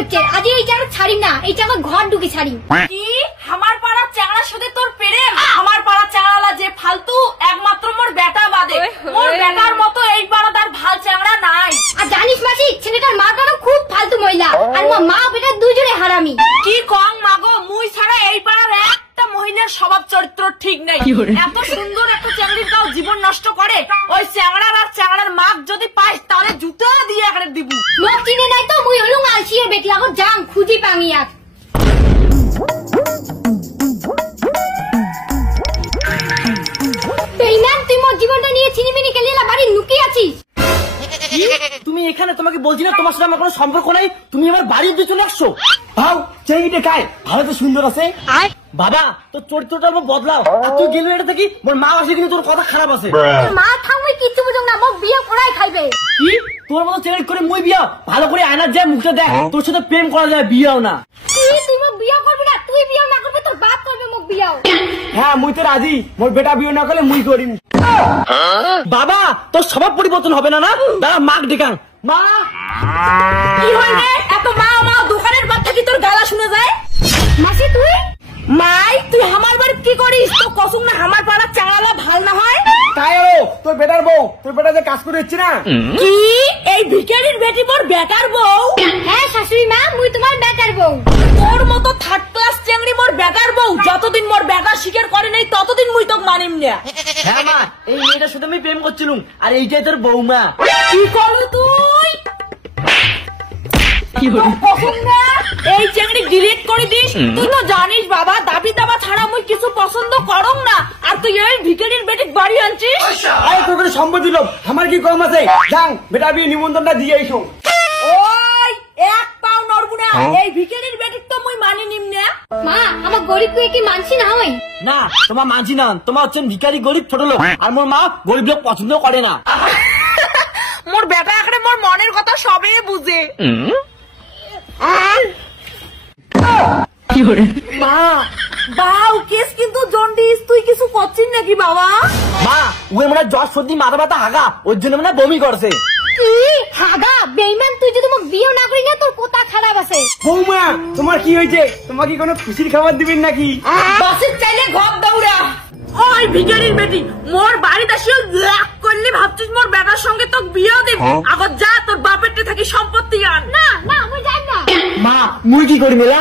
করছে আজ এই চ্যাংড়া ছাড়ি না, এই চ্যাংড়া ঘর ঢুকে ছাড়ি। কি আমার পাড়ার চ্যাংড়ার সাথে তোর প্রেম? আমার পাড়ার চ্যাংড়ালা যে ফালতু, একমাত্র মোর বেটা বাদে। মোর বেটার মতো এই পাড়া তার ভাল চ্যাংড়া নাই। আর জানিস মাসি, ছেলেটার মা কারো খুব ফালতু মহিলা, আর মা বেটা দুজনে হারামি। কি কং মাগো, মুই ছাড়া এই পাড়ার একটা মহিলার স্বভাব চরিত্র ঠিক নেই। এত সুন্দর একটা চ্যাংড়ির গাও জীবন নষ্ট করে। ওই চ্যাংড়ার আর চ্যাংড়ার মাক যদি পাইস তাহলে জুতো দিয়ে এখানে দিবি। লোক চিনে নাই তো, মুই হলুম আলসিয়ে বেটি, এখন যাং খুঁজি পাঙিয়া। বেইমান, তুই মোর জীবনটা নিয়ে ছিনিমিনি খেলিলা বাড়ি লুকিয়ে আছিস। তুমি এখানে, তোমাকে বলছি না তোমার সাথে আমার কোনো সম্পর্ক নাই, তুমি আমার বাড়ির দিয়ে চলে আসছো। ভাও চেঙ্গিটা খায়, ভালো তো সুন্দর আছে। বাবা তোর চরিত্রটা বদলাও, আর তুই গেলি এটা থেকে মোর মা আসে কিন্তু তোর কথা খারাপ আছে। মা থামই কিচ্ছু বুঝুক না, মোক বিয়ে করাই খাইবে। কি তোর মতো চেঞ্জ করে মই বিয়া? ভালো করে আয়নার যায় মুখটা দেখ, তোর সাথে প্রেম করা যায়, বিয়েও না। তুই মোক বিয়ে করবি না? তুই বিয়ে না করবি তোর বাপ করবে মোক বিয়েও। হ্যাঁ মুই তো রাজি, মোর বেটা বিয়ে না করলে মুই করিম। বাবা তোর স্বভাব পরিবর্তন হবে না না? দাঁড়া মাক ডেকাং। মা কি হয় রে? এত মা মা দোকানের বাদ থেকে তোর গালা শুনে যায়। মাসি তুই মাই তুই আমার বাড়ি কি করিস? তো কসম না আমার পাড়া চাঙালা ভাল না হয়। তাই তোর বেটার বউ, তোর বেটা যে কাজ করে হচ্ছে না। কি এই ভিখারির বেটি মোর বেটার বউ? হ্যাঁ শাশুড়ি মা, মুই তোমার বেটার বউ। তোর মতো থার্ড ক্লাস চেংড়ি মোর বেটার বউ যতদিন মোর বেটা স্বীকার করে নাই ততদিন মুই তোকে মানিম না। হ্যাঁ মা, এই মেয়েটার সাথে আমি প্রেম করছিলাম, আর এইটাই তোর বৌমা। কি করলি তুই? এই চেংড়ি ডিলিট করে দিস। তুই তো জানিস বাবা, দাবি দাবা ছাড়া মুই কিছু পছন্দ করং না, আর তুই এই ভিখারির বেটি বাড়ি আনছিস। আরে তোর করে সম্পত্তি দিল, আমার কি কম আছে? যাং বেটা বিয়ে নিমন্ত্রণটা দিয়ে আইসো। ওই এক পাও নড়বো না, এই ভিখারির বেটি তো মুই মানি নিম না। মা আমার গরিব কুয়ে কি মানছি না হই? না তোমার মানছি না, তোমার হচ্ছেন ভিখারি গরিব ছোট লোক, আর মোর মা গরিব লোক পছন্দ করে না। মোর বেটা এখানে মোর মনের কথা সবে বুঝে। মা বাউ কেস কিন্তু জন্ডিস, তুই কিছু করছিস নাকি বাবা? মা ওই মানে জ্বর সর্দি মাথা ব্যথা হাগা, ওর জন্য মানে বমি করছে। কি হাগা? বেইমান, তুই যদি মোক বিয়ে না করি না তোর কথা খারাপ আছে। বৌমা তোমার কি হয়েছে? তোমার কি কোনো খুশির খাবার দিবেন নাকি? বাসের চাইলে ঘর দৌড়া। ওই ভিখারির বেটি মোর বাড়িতে আসিও লাখ করলে ভাবছিস মোর বেটার সঙ্গে তোকে বিয়ে দিব? আগত যা তোর বাপেরটা থাকি সম্পত্তি আন। না না মুই যাই না। মা মুই কি করি মেলা?